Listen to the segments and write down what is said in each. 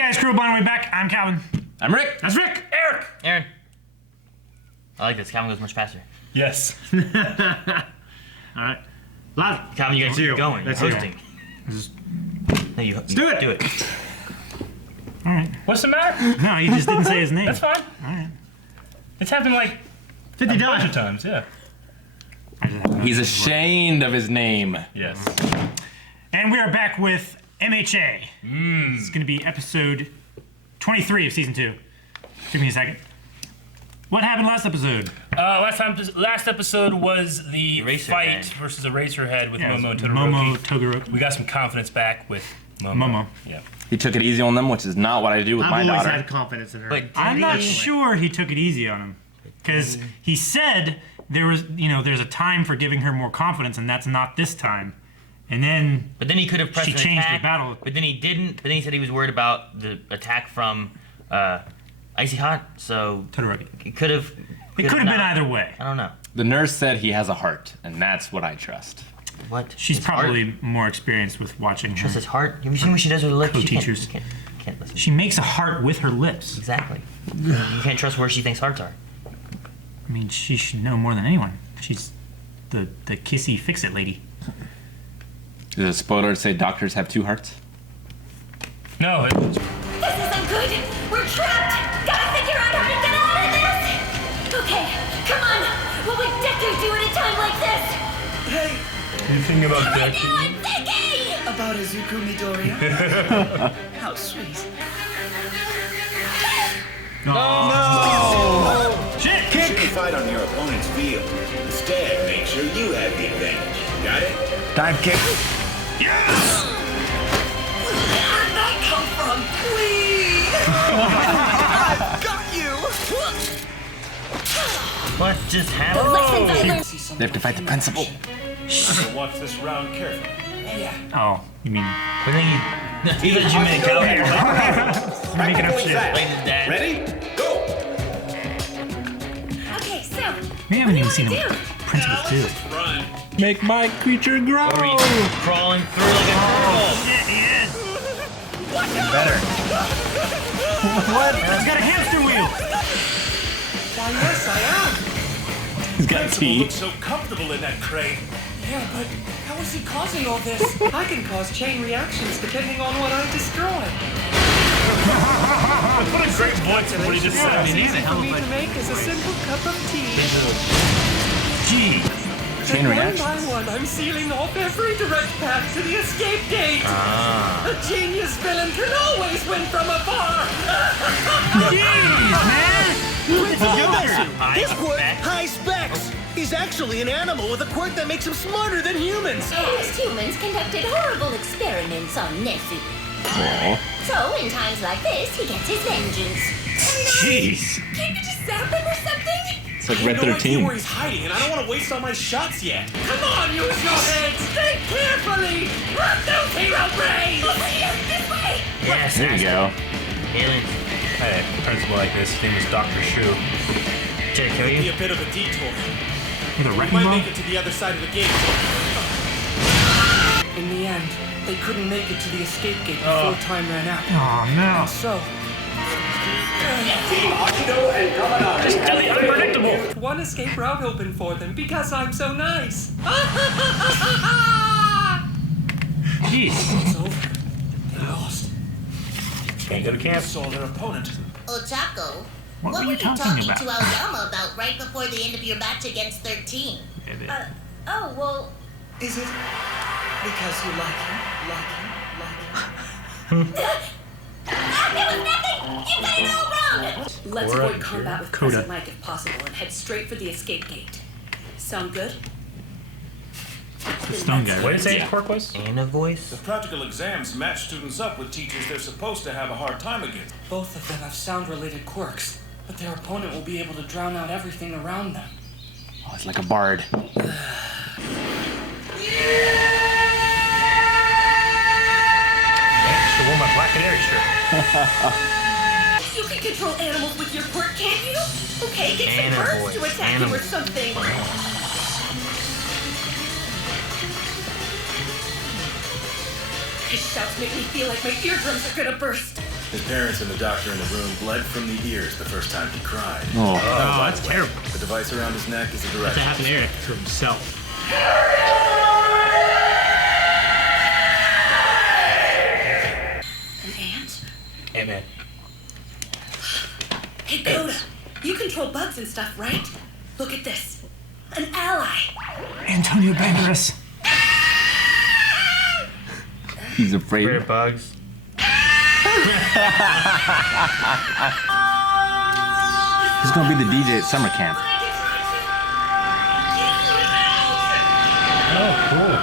guys, crew, by the way back. I'm Calvin. I'm Rick. That's Rick. Eric. Aaron. I like this. Calvin goes much faster. Yes. All right. Live. Calvin, you gotta keep going. That's You're you. hosting. Just No, you do it. Do it. all right. What's the matter? No, he just didn't say his name. That's fine. All right. It's happened like 50 a bunch of times. times, yeah. He's ashamed of his name. Yes. And we are back with MHA. It's going to be episode 23 of season 2. Give me a second. What happened last episode? Last episode was the Eraserhead. fight versus Eraserhead with Yeah, Momo and Momo Todoroki. Todoroki. We got some confidence back with Momo. Momo. Yeah. He took it easy on them, which is not what I do with my I've always daughter. had confidence in her. But I'm not did he- sure he took it easy on him. Because he said there's a time for giving her more confidence, and that's not this time. And then But then he could have pressed she an changed attack, the battle. But then he didn't. But then he said he was worried about the attack from Icy Hot. So Todoroki. it could have. It could have been either way. I don't know. The nurse said he has a heart, and that's what I trust. What? She's His probably heart? more experienced with watching Trust her. his heart. Have you seen what she does with her lips? She Co-teachers. can't listen. She makes a heart with her lips. Exactly. You can't trust where she thinks hearts are. I mean, she should know more than anyone. She's the kissy fix-it lady. Is it a spoiler to say doctors have two hearts? No, This isn't good! We're trapped! Gotta figure out how to get out of this! Okay, come on! What would Deku do at a time like this? Hey, anything about Right that? now I'm thinking! about Izuku Midoriya? How sweet. Shit! Kick! Fight on your opponent's field. Instead, make sure you have the advantage. Got it? Dive kick. Yes! Where'd that come from? Please! I've got you! What just The happened? lessons I learned. They have to fight the principal. Watch this round carefully. Oh, you mean I think he let you make out here. you're making up shit? Played his dad. Ready? Go! Okay, so. We haven't even what do seen you him. wanna Principals do. Run. Make my creature grow. Or he's crawling through like a turtle. Shit, he is. Better. What? He's got a hamster wheel. Why, yes, I am. He's got Principal teeth. looks so comfortable in that crate. Yeah, but how is he causing all this? I can cause chain reactions depending on what I destroy. What a great voice of what he just It's said. easy for me to make as a simple cup of tea. Gee. Chain And reaction. one by one, I'm sealing off every direct path to the escape gate. A genius villain can always win from afar. Jeez, man. It's a Joker. This quirk, Specs? high specs, is actually an animal with a quirk that makes him smarter than humans. Most humans conducted horrible experiments on Nezu. So, in times like this, he gets his vengeance. Jeez. Can't you just zap him or something? It's like I Red have no idea 13. where he's hiding, and I don't want to waste all my shots yet. Come on, use your heads. Think carefully. Run those hero brains. Over here, this way! Yes, There you go. Aliens. I had a principal like this. His name was Dr. Shu. Did I kill Be you? a bit of a detour. With a We wrecking might ball? make it to the other side of the gate. In the end, they couldn't make it to the escape gate before time ran out. Oh, no. So, Just really unpredictable. one escape route open for them because I'm so nice. Jeez. It's over. They lost. Can't go to camp. Saw their opponent. Ochako, What were were you talking about? to Aoyama about right before the end of your match against 13? Oh, well... Is it because you like him? It was nothing! You got it all wrong! Let's Cora, avoid combat with Coda. Present Mike if possible and head straight for the escape gate. Sound good? The stone guy. What did it say quirk was? And a voice? The practical exams match students up with teachers they're supposed to have a hard time against. Both of them have sound-related quirks, but their opponent will be able to drown out everything around them. Oh, it's like a bard. Should wore my black canary shirt. You can control animals with your quirk, can't you? Okay, get some Animal birds to voice, attack you animal. or something. His shouts make me feel like my eardrums are gonna burst. His parents and the doctor in the room bled from the ears the first time he cried. Oh. That's terrible. The device around his neck is a That direction. happened to Eric to himself. An ant? Amen. Hey, Coda, you control bugs and stuff, right? Look at this. An ally. Antonio Banderas. He's afraid. Rare bugs. He's gonna be the DJ at summer camp. Oh, cool.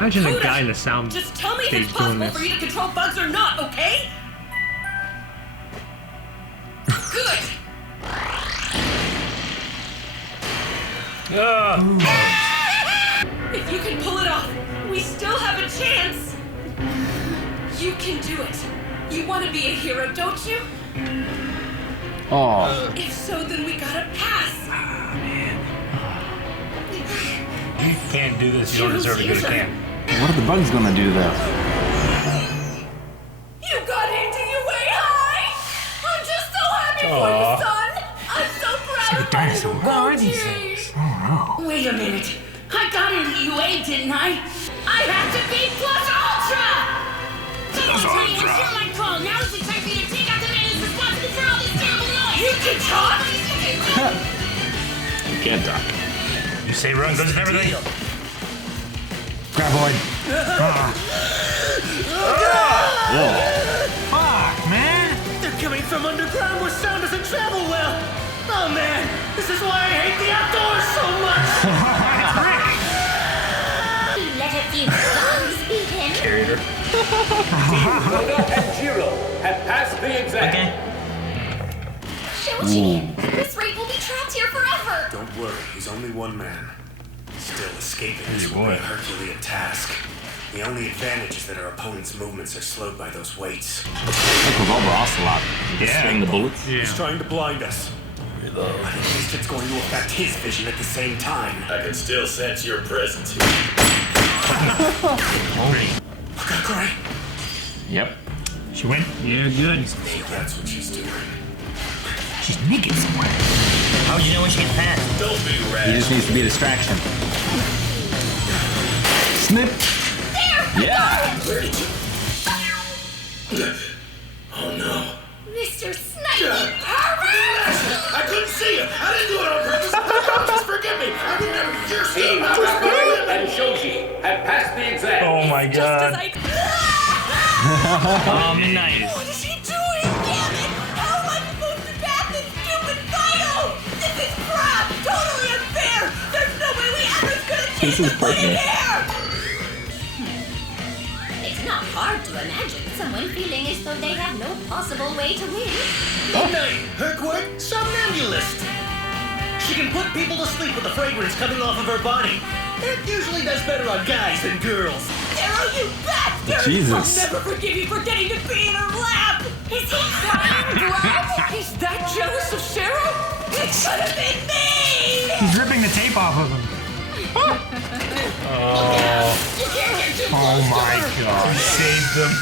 Imagine a guy in the sound Just tell me if stage it's doing possible this. for you to control bugs or not, okay? Good. If you can pull it off, we still have a chance. You can do it. You want to be a hero, don't you? Oh. If so, then we gotta pass. You can't do this. You don't deserve to go to camp. What are the bugs gonna do though? You got into UA High! I'm just so happy for you, son! I'm so proud of my little Where are these Boji. things? Oh Wait a minute. I got into UA, didn't I? I had to be Plus Ultra! Come on, Tony, it's your line call. Now's the time for you to take out the man who's responsible for all this terrible noise! You can talk! You can't talk. You say run, goes and everything. Graboid. Whoa. Fuck, man. They're coming from underground where sound doesn't travel well. Oh man, this is why I hate the outdoors so much. Let a few bugs beat him. Carrier. Koda and Jiro have passed the exam. Okay. Shoji, at this rate, we'll be trapped here forever. Don't worry, he's only one man. Still, escaping is a boy. Herculean task. The only advantage is that our opponent's movements are slowed by those weights. Because all Ocelot. Yeah. Swing the bullets. He's trying to blind us. But at least it's going to affect his vision at the same time. I can still sense your presence here. Look out, Gray. Yep. She win? Yeah, good. So that's what she's doing. She's naked somewhere. How would you know when she gets past? Don't be He rash. just needs to be a distraction. Snip. Yeah. Where did you... Oh no. Mr. Snipey pervert! I couldn't see you. I didn't do it on purpose. Just forgive me. I would never... You're Team still not... Koda and Shoji have passed the exam. Oh my Just as god. I... Nice. What is he doing? Damn it! How am I supposed to pass this stupid final? This is crap! Totally unfair! There's no way we ever could have This is changed the play perfect. here! It's not hard to imagine someone feeling as though they have no possible way to win. Midnight, her quirk, somnambulist. She can put people to sleep with the fragrance coming off of her body. It usually does better on guys than girls. Arrow, you bastard! Jesus. I'll never forgive you for getting to be in her lap! Is he crying blood? He's that jealous of Cheryl? It could have been me! He's ripping the tape off of him. You can't get too Oh close to my her! god. Saved them.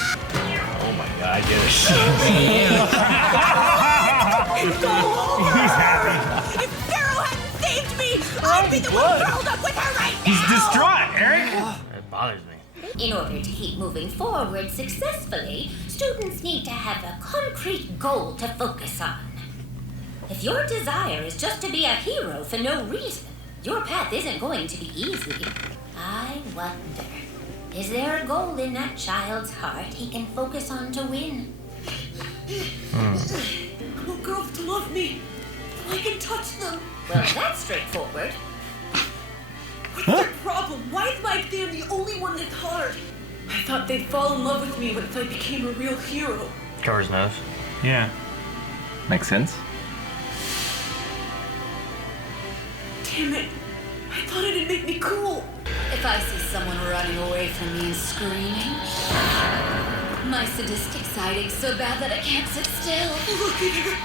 Oh my god, I get it. It's all over! He's happy. If Cheryl hadn't saved me, I'd be the one curled up with her right now! He's distraught, Eric. It bothers me. In order to keep moving forward successfully, students need to have a concrete goal to focus on. If your desire is just to be a hero for no reason, your path isn't going to be easy. I wonder, is there a goal in that child's heart he can focus on to win? I want girls to love me. I can touch them. Well, that's straightforward. What's their problem? Why is my exam the only one that's hard? I thought they'd fall in love with me once I became a real hero. Cover his nose. Yeah. Makes sense. Damn it. I thought it'd make me cool. If I see someone running away from me and screaming, my sadistic side aches so bad that I can't sit still. Look at her.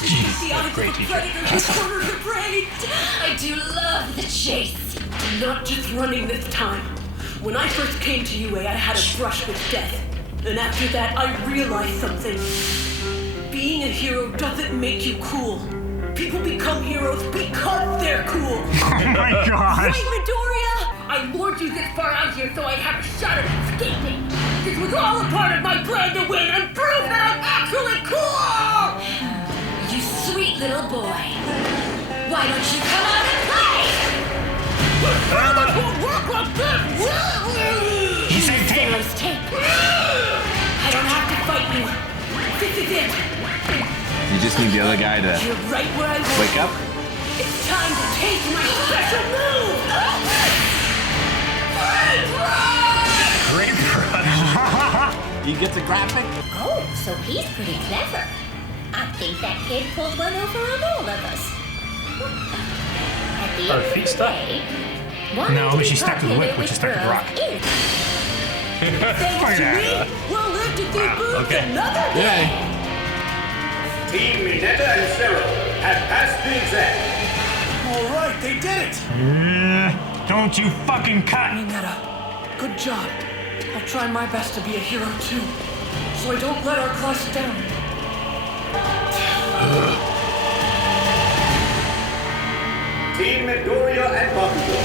She's got the eyes of a predator who cornered her prey. I do love the chase. Not just running this time. When I first came to UA, I had a brush with death. And after that, I realized something. Being a hero doesn't make you cool. People become heroes because they're cool. Oh my gosh. Right, Midoriya? I lured you this far out here so I'd have a shot at escaping. This was all a part of my plan to win and prove that I'm actually cool! You sweet little boy. Why don't you come out and play? That won't work like this! He said tape. Pharaoh's tape. I don't have to fight you. This is it. You just need the other guy to You're right where I want. wake up. It's time to take my special move! Great crush. You get the graphic? Oh, so he's pretty clever. I think that kid pulled one over on all of us. At the Are end of feet the stuck? day, one No, to but be she's stuck to the popular whip, which is with stuck to the rock. girls is- Thanks to me, we'll live to see boobs okay. another day! Yeah. Team Minetta and Zero have passed the exam. All right, they did it. Don't you fucking cut. Minetta, good job. I'll try my best to be a hero too, so I don't let our class down. Team Midoriya and Bakugo.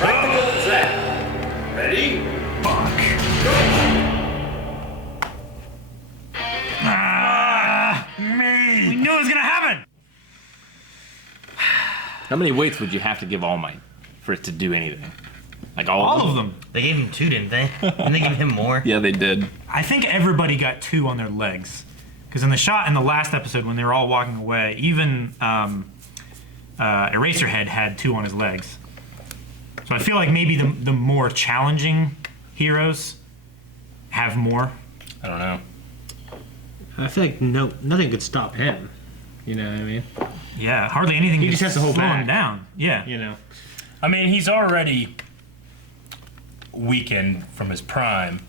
Practical exam. Ready? Fuck. Me. We knew it was gonna happen. How many weights would you have to give All Might for it to do anything? Like All of them. They gave him 2, didn't they? Didn't they give him more? Yeah, they did. I think everybody got 2 on their legs. Because in the shot in the last episode when they were all walking away, even Eraserhead had 2 on his legs. So I feel like maybe the more challenging heroes have more. I don't know. I feel like nothing could stop him. You know what I mean? Yeah, hardly anything. He just has to hold slow back. him down. Yeah. You know. I mean, he's already weakened from his prime,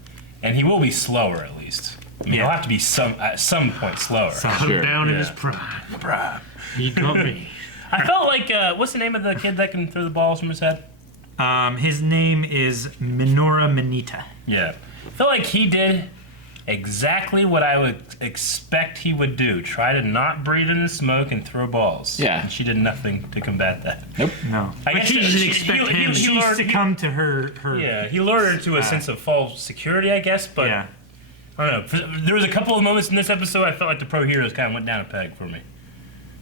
and he will be slower at least. I mean, Yeah. he'll have to be at some point slower. Come down in Yeah. his prime. Prime. He got me. I felt like, what's the name of the kid that can throw the balls from his head? His name is Minetta. Yeah. I felt like he did exactly what I would expect he would do. Try to not breathe in the smoke and throw balls. Yeah. And she did nothing to combat that. Nope. No. I guess she didn't expect him. She succumbed to her. Yeah, he lured her to a sense of false security, I guess, but Yeah. I don't know. There was a couple of moments in this episode I felt like the pro heroes kind of went down a peg for me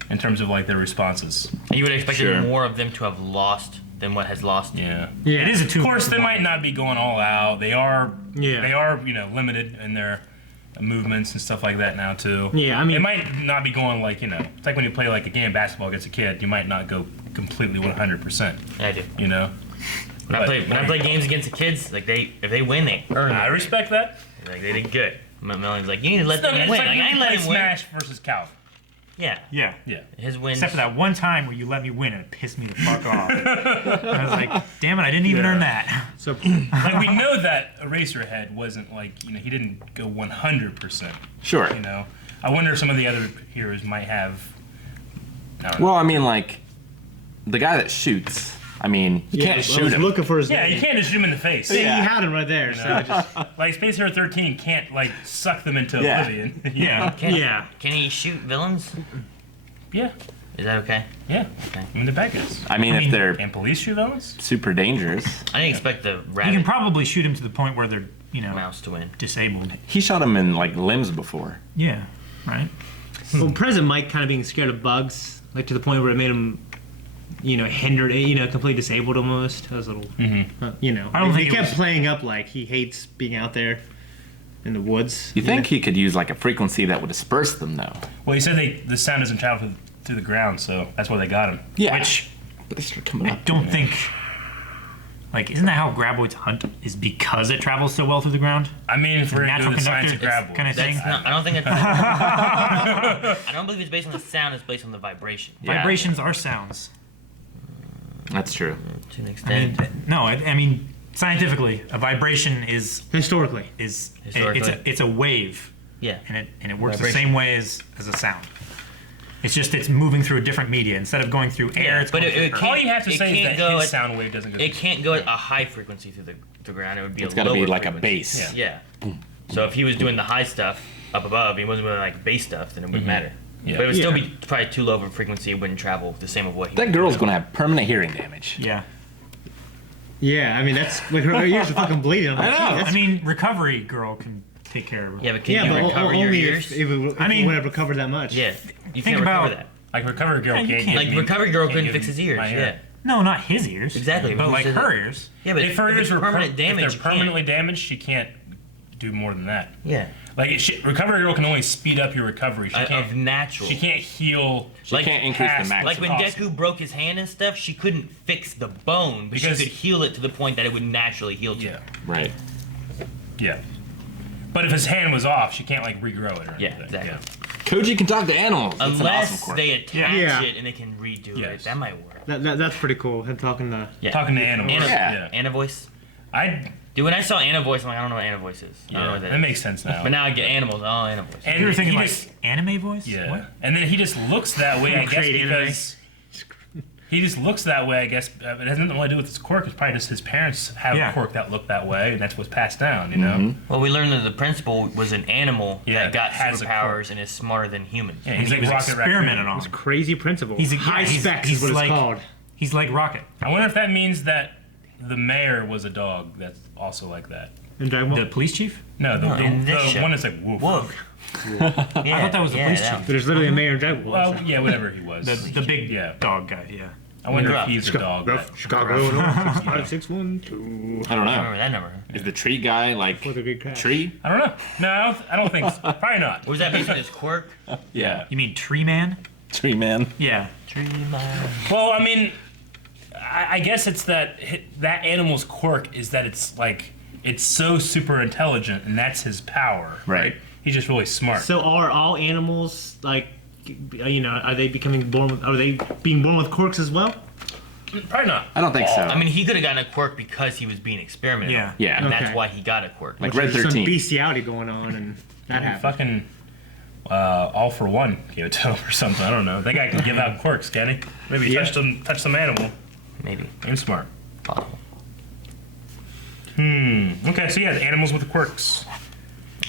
in terms of like their responses. You would expect Sure. more of them to have lost than what has lost. Yeah. Yeah. It is a 2. Of course, they might not be going all out. They are. Yeah. They are, limited in their movements and stuff like that now too. Yeah, I mean- it might not be going like it's like when you play like a game of basketball against a kid. You might not go completely 100%. I do. You know. When I play games against the kids, like if they win, they earn I it. respect that. Like they did good. Melon's like, you need to let It's them win. like Like, when I you ain't let play him win. Smash versus Calvin. Yeah. Yeah. Yeah. His wins. Except for that one time where you let me win and it pissed me the fuck off. I was like, damn it, I didn't even earn that. So Like we know that Eraserhead wasn't like he didn't go 100%. Sure. I wonder if some of the other heroes might have. I don't know. Well, I mean, like, the guy that shoots, I mean, you can't I shoot was him. looking for his Yeah, name. you can't just shoot him in the face. Yeah, he had him right there. So I just Like Space Hero 13 can't like suck them into Yeah. oblivion. Yeah. yeah. Can he shoot villains? Yeah. Is that okay? Yeah. Okay. I mean the bad guys. I mean, if they're Can police shoot villains? super dangerous. I didn't expect the You can rabbit probably shoot him to the point where they're, mouse to win. disabled. He shot him in, like, limbs before. Yeah. Right? Well, President Mike kind of being scared of bugs, like to the point where it made him, hindered, completely disabled almost. That was a little, I don't he think it kept was- playing up like he hates being out there in the woods. You think he could use, like, a frequency that would disperse them, though? Well, he said the sound doesn't travel through the ground, so that's why they got him. Yeah. Which But they start coming I up. don't think. Like, isn't that how graboids hunt? Is because it travels so well through the ground? I mean, if we're Natural doing the science of conductor graboids. kind of thing. That's not, I don't think it's. I don't believe it's based on the sound. It's based on the vibration. Yeah. Vibrations are sounds. That's true. To an I extent. mean, no, I mean scientifically, a vibration is Historically. Historically. it's a wave, Yeah. and it works the Vibration. same way as a sound. It's just it's moving through a different media instead of going through air. It's but going it through can't- All you have to It say is can't that go his at- sound wave doesn't go. It can't go at a high frequency through the ground. It would be It's a got to lower be like a frequency. bass. Yeah. So if he was doing the high stuff up above, he wasn't doing like base stuff, then it wouldn't matter. Yeah. But it would still be probably too low of a frequency. It wouldn't travel the same of what he. That girl's gonna have permanent hearing damage. Yeah. Yeah, I mean that's like her ears are fucking bleeding. I'm like, I know. gee, that's- I mean, recovery girl can take care of her. Yeah, but can yeah, you but recover your only ears? if it I mean- would have recovered that much. Yeah, you Think can't recover about- that. Like recovery girl Yeah, you can't. can't. give Like me- recovery girl can't couldn't give fix his me ears. my Yeah, ear. No, not his ears. exactly. But who's like his- her ears. Yeah, but If her ears were permanent damage, if you they're can't. permanently damaged, she can't do more than that. Yeah, Like recovery girl can only speed up your recovery. She of can't. natural. She can't heal. She can't increase the past- max. Like when Awesome. Deku broke his hand and stuff, she couldn't fix the bone, but Because- she could heal it to the point that it would naturally heal to. Yeah, Right. yeah. But if his hand was off, she can't like regrow it or anything. Yeah, exactly. Koji can talk to animals. That's an awesome Unless quirk. they attach Yeah. it and they can redo Yes. it, that might work. That's pretty cool. Him talking to. Yeah. Talking to animals. Anna, Yeah. Anna voice. I. Dude, when I saw Anna voice, I'm like, I don't know what Anna voice is. I don't know Yeah, what that that is. makes sense now. But now I get animals. Oh, Anna voice. And You were thinking he like just- anime voice? Yeah. What? And then he just looks that way, I guess, Great anime. because he just looks that way, I guess. It has nothing to do with his quirk. It's probably just his parents have Yeah. a quirk that look that way, and that's what's passed down, you know? Well, we learned that the principal was an animal Yeah, that got has a superpowers and is smarter than humans. Yeah, He's he's like was Rocket experimented Raccoon. on. Crazy principle. He's a- high yeah, he's- specs he's is what like- it's called. He's like Rocket. I wonder if that means that the mayor was a dog that's also like that. In Dragon Ball. The police chief? No, the, in this the show. one that's like woof. Woof. I thought that was the police chief. There's literally a mayor in Dragon Ball. Well, yeah, whatever he was. The big Yeah. dog guy, yeah. I wonder Rough. if he's a dog. that- Chicago, Illinois, 65612. I don't I know. remember that number. Is the tree guy like For the big crash. tree? I don't know. No, I don't think so. Probably not. Was that based on his quirk? Yeah. You mean Tree Man? Tree man. Yeah. Well, I mean, I guess it's that that animal's quirk is that it's like it's so super intelligent, and that's his power. Right. He's just really smart. So are all animals like, are they becoming born? Are they being born with quirks as well? Probably not. I don't think so. I mean, he could have gotten a quirk because he was being experimented Yeah. on. Yeah. And Okay. that's why he got a quirk. like There's Red some 13. bestiality going on, and that happened. Fucking All for One gave it to him or something. I don't know. That guy can give out quirks, can he? Maybe he Yeah. touched some animal. Maybe. I'm smart. Possible. Okay, so yeah, the animals with the quirks.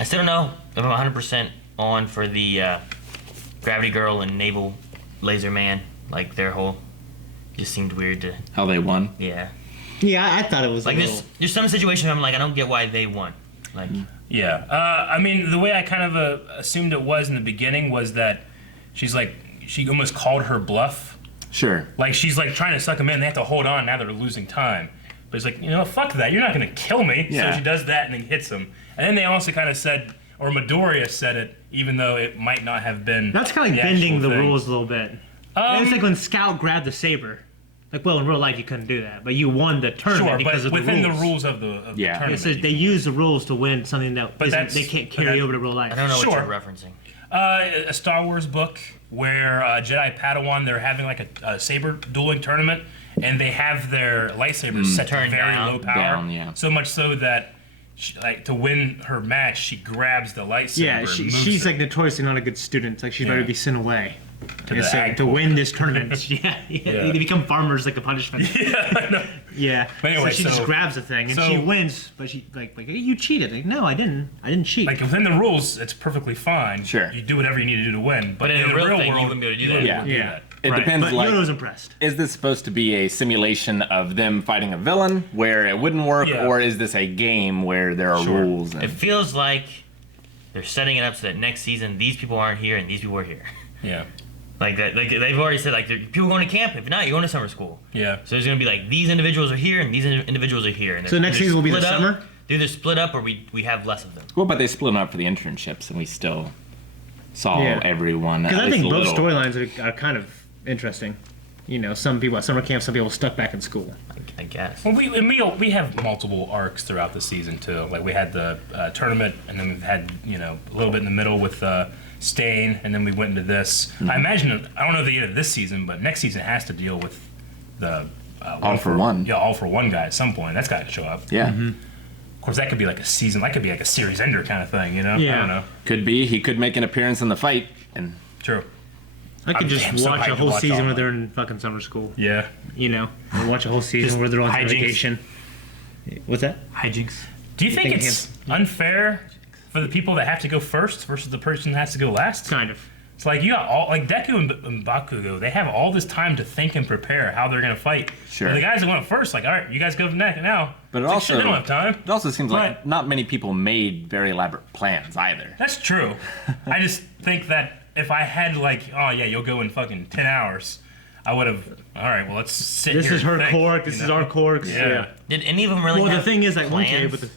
I still don't know if I'm 100% on for the Gravity Girl and Naval Laser Man. Like, their whole... Just seemed weird to... How they won. Yeah. Yeah, I thought it was Like, a little... there's some situations where I'm like, I don't get why they won. Like... Yeah. I mean, the way I kind of assumed it was in the beginning was that she almost called her bluff. Sure. Like, she's like trying to suck them in. They have to hold on. Now they're losing time. But it's like, fuck that. You're not going to kill me. Yeah. So she does that and then hits him. And then they also kind of said, or Midoriya said it, even though it might not have been. That's kind of like the bending actual the thing. rules a little bit. It's like when Scout grabbed the saber. Like, well, in real life you couldn't do that, but you won the tournament Sure, because but of within the the rules. rules of the Yeah. It tournament. says they use the rules to win something that But isn't, that's- they can't but carry that- over to real life. I don't know Sure. what you're referencing. A Star Wars book where Jedi Padawan, they're having like a saber dueling tournament, and they have their lightsabers set to Turned very down. low power. Down, yeah. So much so that, to win her match, she grabs the lightsaber. Yeah, and moves she's it like notoriously not a good student. Like she's ready Yeah. to be sent away. to It's the like, ag to pool. win this tournament. Yeah, Yeah. they become farmers like a punishment. Yeah. But anyway, so she just so- grabs the thing and so- she wins, but she like you cheated. Like, no, I didn't. I didn't cheat. Like within the rules, it's perfectly fine. Sure. You do whatever you need to do to win. But in in a the real real thing, you world, wouldn't be able to do you that. wouldn't Yeah. be able to do Yeah. that. It Right. depends. but Like, Yoda was impressed. is this supposed to be a simulation of them fighting a villain where it wouldn't work, Yeah. or is this a game where there are Sure. rules? And, It feels like they're setting it up so that next season these people aren't here and these people are here. Yeah. Like that, like they've already said, like people going to camp. If not, you're going to summer school. Yeah. So there's gonna be like these individuals are here and these individuals are here. And So they're next either season will be the split up- summer? They're either split up or we have less of them. well, but they split them up for the internships, and we still saw Yeah. everyone. Because at I least think a both little. storylines are kind of interesting. Some people at summer camp, some people stuck back in school. I guess. Well, we have multiple arcs throughout the season too. Like we had the tournament, and then we've had a little bit in the middle with Stain, and then we went into this. I imagine I don't know if they did it this season, but next season has to deal with the All for One. Yeah, All for One guy at some point. That's got to show up. Yeah, Mm-hmm. Of course, that could be like a season. That could be like a series ender kind of thing. I Yeah. don't know. could be. He could make an appearance in the fight, and True. I could I'm just so watch hyped a to whole watch season all where of they're in fucking summer school. Yeah. Or watch a whole season Just where they're on hijinks. vacation. What's that? Hijinks. Do you think think it's unfair for for the people that have to go first versus the person that has to go last. Kind of. It's like you got all like Deku and Bakugo. They have all this time to think and prepare how they're gonna fight. Sure. But the guys that went first, like, all right, you guys go next now. But it It's like, also shit, they don't have time. It also seems like But- not many people made very elaborate plans either. That's true. I just think that if I had like, oh yeah, you'll go in fucking 10 hours, I would have. All right, well let's sit This here. is and her think, quirk. This you is know? our quirks. Yeah. Did any of them really Well, have the thing is, like, one kid plans? with the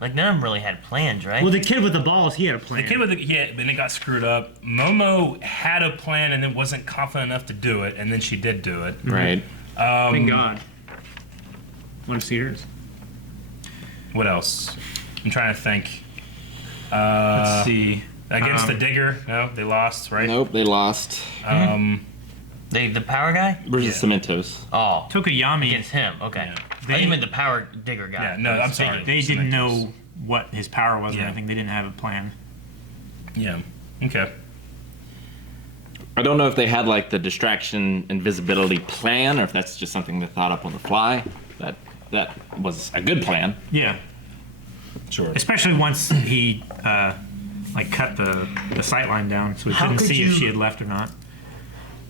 Like, none of them really had plans, right? well, the kid with the balls, he had a plan. The kid with the then it got screwed up. Momo had a plan and then wasn't confident enough to do it, and then she did do it. Right. Thank God. Want to see yours? What else? I'm trying to think. Let's see. Against the Digger, no, they lost, right? Nope, they lost. The power guy? Versus Cementos. Oh, Tokoyami. against him. Okay. Yeah. I think you meant the power digger guy. Yeah, no, I'm sorry. They didn't know what his power was or Yeah. anything. They didn't have a plan. Yeah. Okay. I don't know if they had like the distraction invisibility plan, or if that's just something they thought up on the fly. That was a good plan. Yeah. Sure. Especially once he like cut the sight line down, so we How couldn't could see if you- she had left or not.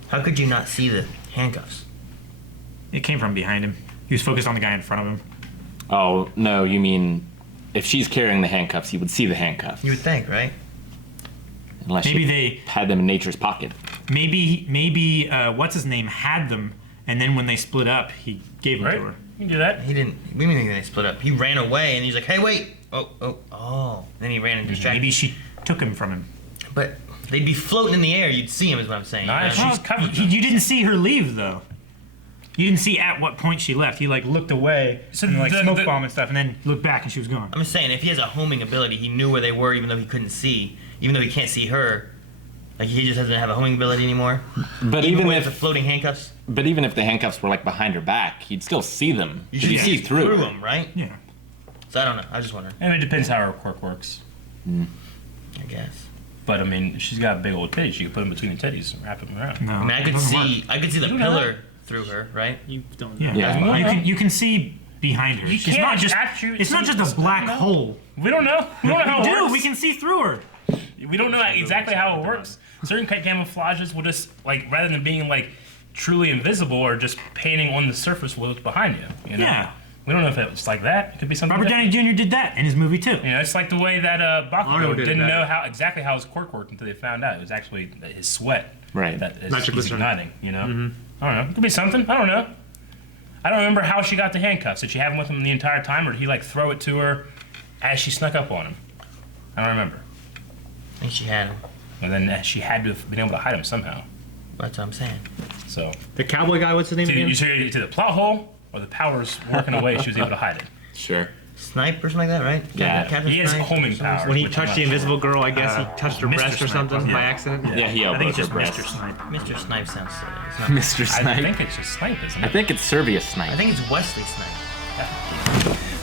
How could you not see the handcuffs? It came from behind him. He was focused on the guy in front of him. Oh no, you mean if she's carrying the handcuffs, you would see the handcuffs. You would think, right? Unless Maybe she they- had them in nature's pocket. Maybe what's his name had them, and then when they split up, he gave them Right. to her. You can do that. He didn't. We didn't think they split up. He ran away and he's like, "Hey, wait!" Oh. Then he ran and distracted. Maybe she took him from him. But they'd be floating in the air. You'd see him, is what I'm saying. Nice. You know? She's covered. You didn't see her leave though. You didn't see at what point she left. He like looked away So and like the- smoke the- bomb and stuff, and then looked back and she was gone. I'm just saying, if he has a homing ability, he knew where they were, even though he couldn't see, even though he can't see her. Like he just doesn't have a homing ability anymore. But Even even with the if floating handcuffs, the handcuffs were like behind her back, you'd still see them. you You see through her. them, right? Yeah. So I don't know. I was just wondering. I mean, it depends how her quirk works. I guess. But I mean, she's got big old titties. You can put them between the titties and wrap them around. No. I mean, I could doesn't work. see. I could see the You know pillar through her, right? You don't. Yeah. Yeah. You can see behind her. You It's can't not just actually it's not see- just a black no. hole. We don't know. We don't know how it Dude, works. we can see through her. We don't know exactly how it works. Certain camouflages will just like rather than being like truly invisible or just painting on the surface what's behind you. You know? Yeah. We don't know if it's like that. It could be something. Robert different. Downey Jr. did that in his movie too. You know, it's like the way that Arnold Bakugo did it didn't better. know exactly how his quirk worked until they found out it was actually his sweat. Right. That is Nitroglycerin. he's igniting. You know. I don't know. It could be something. I don't know. I don't remember how she got the handcuffs. Did she have them with him the entire time, or did he like throw it to her as she snuck up on him? I don't remember. I think she had him. And then she had to have been able to hide him somehow. That's what I'm saying. So The cowboy guy. What's his name to, again? you say to the plot hole or the powers working away, she was able to hide it. Sure. Snipe or something like that, right? Yeah. Captain He has Snipe or homing something? powers. When he which I'm touched not the sure. invisible girl, I guess he touched her Mr. breast or Snipe, something wasn't it? by accident. Yeah, he I think elbowed it's her just breast. Mr. Snipe. Mr. Snipe sounds silly. It's not. Mr. I Snipe. think it's just Snipe, isn't I it? think it's Servius Snipe. I think it's Wesley Snipe.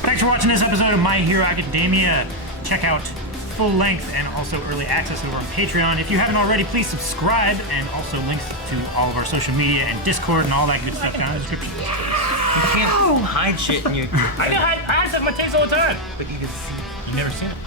Thanks for watching this episode of My Hero Academia. Check out full length and also early access over on Patreon. If you haven't already, please subscribe, and also links to all of our social media and Discord and all that good stuff down in the description. You can't hide shit in your. I hide stuff in my tapes all the time. But you can see. You never seen it.